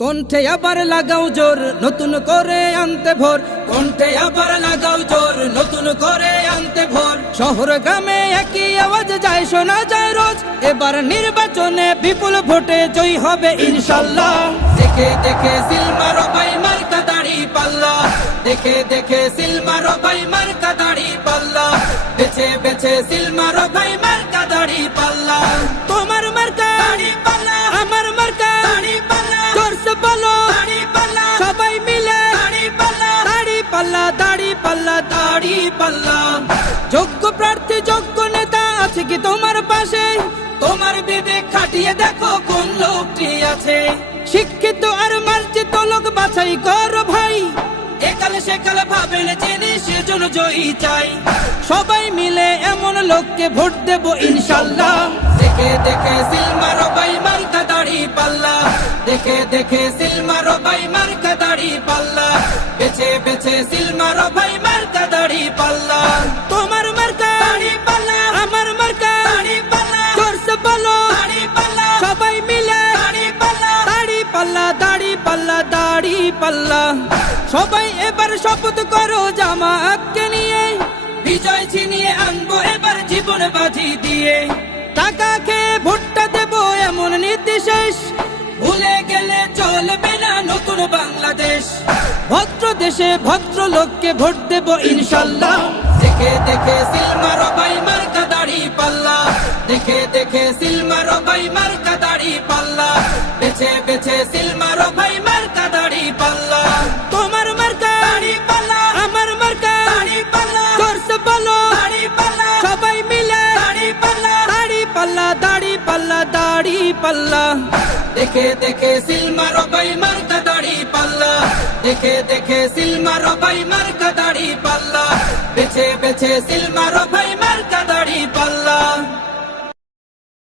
কণ্ঠে আবার লাগাও জোর নতুন করে আনতে ভোর, কণ্ঠে আবার লাগাও জোর নতুন করে আনতে ভোর। শহর গ্রামে একই আওয়াজ যায় শোনা যায় রোজ, এবার নির্বাচনে বিপুল ভোটে জয় হবে ইনশাল্লাহ। দেখে দেখে সিল মারো ভাই মার্কা দাড়ি পাল্লা, দেখে দেখে সিল মারো ভাই মার্কা দাড়ি পাল্লা, বেছে বেছে সিল মারো ভাই মার্কা দাড়ি পাল্লা। তোমার মার্কা দাড়ি পাল্লা, আমার মার্কা দাড়ি পাল্লা, জোরসে বলো দাড়ি পাল্লা, সবাই মিলে দাড়ি পাল্লা, দাড়ি পাল্লা, দাড়ি পাল্লা, দাড়ি পাল্লা। যোগ্য প্রার্থী যোগ্য নেতা আছে কি তোমার পাশে? তোমার বিবেক খাটিয়ে দেখো কোন লোকটি আছে। শিক্ষিত আর মার্জিত লোক বাছাই করো ভাই, একালে সেকালে ভাবেন জেনে সেজন্য জয়ী চাই। সবাই মিলে এমন লোককে ভোট দেব ইনশাল্লাহ। দেখে দেখে সিল মারো ভাই মার্কা দাড়ি পাল্লা, দেখে দেখে সিল মারো ভাই মার্কা দাড়ি পাল্লা, বেছে বেছে সিল মারো ভাই মার্কা দাড়ি পাল্লা। তোমার মার্কা দাড়ি পাল্লা, আমার মার্কা দাড়ি পাল্লা, জোরসে বলো দাড়ি পাল্লা, সবাই মিলে দাড়ি পাল্লা, দাড়ি পাল্লা, দাড়ি পাল্লা, দাড়ি পাল্লা। সবাই এবার শপথ করো জামাতকে নিয়ে, বিজয় ছিনিয়ে আনবো এবার জীবন বাজি দিয়ে। টাকা খেয়ে ভোটটা দেবো এমন নীতি শেষ, ভুলে গেলে চলবে না নতুন বাংলাদেশ। ভদ্র দেশে ভদ্র লোককে ভোট দেব ইনশাল্লাহ। দেখে দেখে সিল মারো ভাই মার্কা দাড়ি পাল্লা, দেখে দেখে সিল মারো ভাই মার্কা দাড়ি পাল্লা, বেছে বেছে সিল মারো ভাই মার্কা দাড়ি পাল্লা। তোমার মার্কা দাড়ি পাল্লা, আমার মার্কা দাড়ি পাল্লা, জোরসে বলো দাড়ি পাল্লা, সবাই মিলে দাড়ি পাল্লা, দাড়ি পাল্লা, দাড়ি পাল্লা, দাড়ি পাল্লা। দেখে দেখে সিল মারো ভাই মার্কা দাড়ি পাল্লা, দেখে দেখে সিল মারো ভাই মার্কা দাড়ি পাল্লা, বেছে বেছে সিল মারো ভাই।